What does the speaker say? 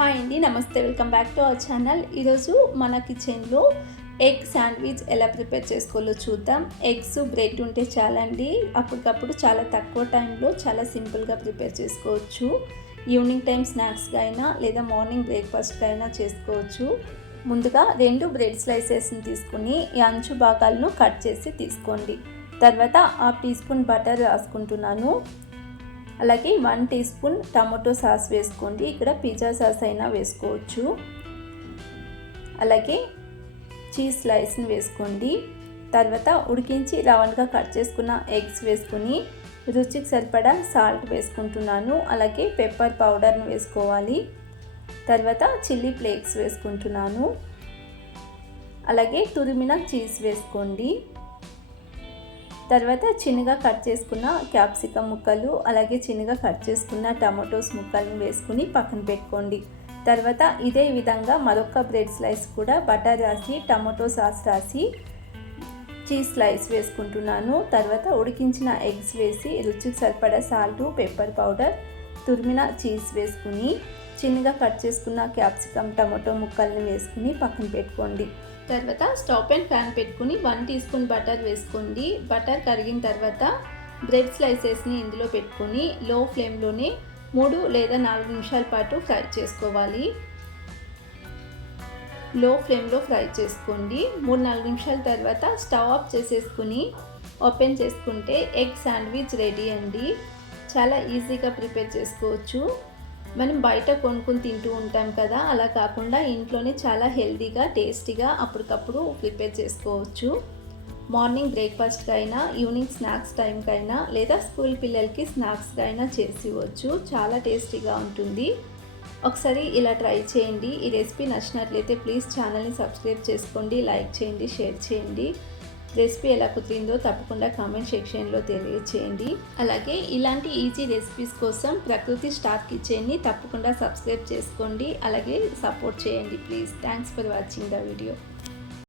Hi అండి, నమస్తే. Welcome back to our channel. ఈరోజు మన కిచెన్లో ఎగ్ శాండ్విచ్ ఎలా ప్రిపేర్ చేసుకోవాలో చూద్దాం. ఎగ్స్ బ్రెడ్ ఉంటే చాలండి, అప్పటికప్పుడు చాలా తక్కువ టైంలో చాలా సింపుల్గా ప్రిపేర్ చేసుకోవచ్చు. ఈవినింగ్ టైం స్నాక్స్గా అయినా లేదా మార్నింగ్ బ్రేక్ఫాస్ట్గా అయినా చేసుకోవచ్చు. ముందుగా 2 బ్రెడ్ స్లైసెస్ని తీసుకుని ఈ అంచు భాగాలను కట్ చేసి తీసుకోండి. తర్వాత 1/2 టీ స్పూన్ బటర్ రాసుకుంటున్నాను. అలాగే 1 టీ స్పూన్ టమాటో సాస్ వేసుకోండి. ఇక్కడ పిజ్జా సాస్ అయినా వేసుకోవచ్చు. అలాగే చీజ్ స్లైస్ని వేసుకోండి. తర్వాత ఉడికించి రౌండ్గా కట్ చేసుకున్న ఎగ్స్ వేసుకుని రుచికి సరిపడా సాల్ట్ వేసుకుంటున్నాను. అలాగే పెప్పర్ పౌడర్ని వేసుకోవాలి. తర్వాత చిల్లీ ఫ్లేక్స్ వేసుకుంటున్నాను. అలాగే తురిమిన చీజ్ వేసుకోండి. తర్వాత చిన్నగా కట్ చేసుకున్న క్యాప్సికమ్ ముక్కలు, అలాగే చిన్నగా కట్ చేసుకున్న టమాటోస్ ముక్కల్ని వేసుకుని పక్కన పెట్టుకోండి. తర్వాత ఇదే విధంగా మరొక బ్రెడ్ స్లైస్ కూడా బటర్ రాసి టమాటో సాస్ రాసి చీజ్ స్లైస్ వేసుకుంటున్నాను. తర్వాత ఉడికించిన ఎగ్స్ వేసి రుచికి సరిపడా సాల్టు, పెప్పర్ పౌడర్, తురిమిన చీజ్ వేసుకుని చిన్నగా కట్ చేసుకున్న క్యాప్సికమ్ టమాటో ముక్కల్ని వేసుకుని పక్కన పెట్టుకోండి. తర్వాత స్టవ్ పైన ప్యాన్ పెట్టుకుని 1 టీ స్పూన్ బటర్ వేసుకోండి. బటర్ కరిగిన తర్వాత బ్రెడ్ స్లైసెస్ని ఇందులో పెట్టుకొని లో ఫ్లేమ్లోనే 3 లేదా 4 నిమిషాల పాటు ఫ్రై చేసుకోవాలి. లో ఫ్లేమ్లో ఫ్రై చేసుకోండి. 3-4 నిమిషాల తర్వాత స్టవ్ ఆఫ్ చేసేసుకుని ఓపెన్ చేసుకుంటే ఎగ్ శాండ్విచ్ రెడీ అండి. చాలా ఈజీగా ప్రిపేర్ చేసుకోవచ్చు. మనం బయట కొనుక్కొని తింటూ ఉంటాం కదా, అలా కాకుండా ఇంట్లోనే చాలా హెల్తీగా, టేస్టీగా అప్పటికప్పుడు ప్రిపేర్ చేసుకోవచ్చు. మార్నింగ్ బ్రేక్ఫాస్ట్కి అయినా, ఈవినింగ్ స్నాక్స్ టైంకి అయినా, లేదా స్కూల్ పిల్లలకి స్నాక్స్గా అయినా చేసి ఇవ్వచ్చు. చాలా టేస్టీగా ఉంటుంది. ఒకసారి ఇలా ట్రై చేయండి. ఈ రెసిపీ నచ్చినట్లయితే ప్లీజ్ ఛానల్ని సబ్స్క్రైబ్ చేసుకోండి, లైక్ చేయండి, షేర్ చేయండి. రెసిపీ ఎలా కుదిరిందో తప్పకుండా కామెంట్ సెక్షన్లో తెలియచేయండి. అలాగే ఇలాంటి ఈజీ రెసిపీస్ కోసం ప్రకృతి స్టార్ కిచెన్ని తప్పకుండా సబ్స్క్రైబ్ చేసుకోండి. అలాగే సపోర్ట్ చేయండి please. Thanks for watching the video.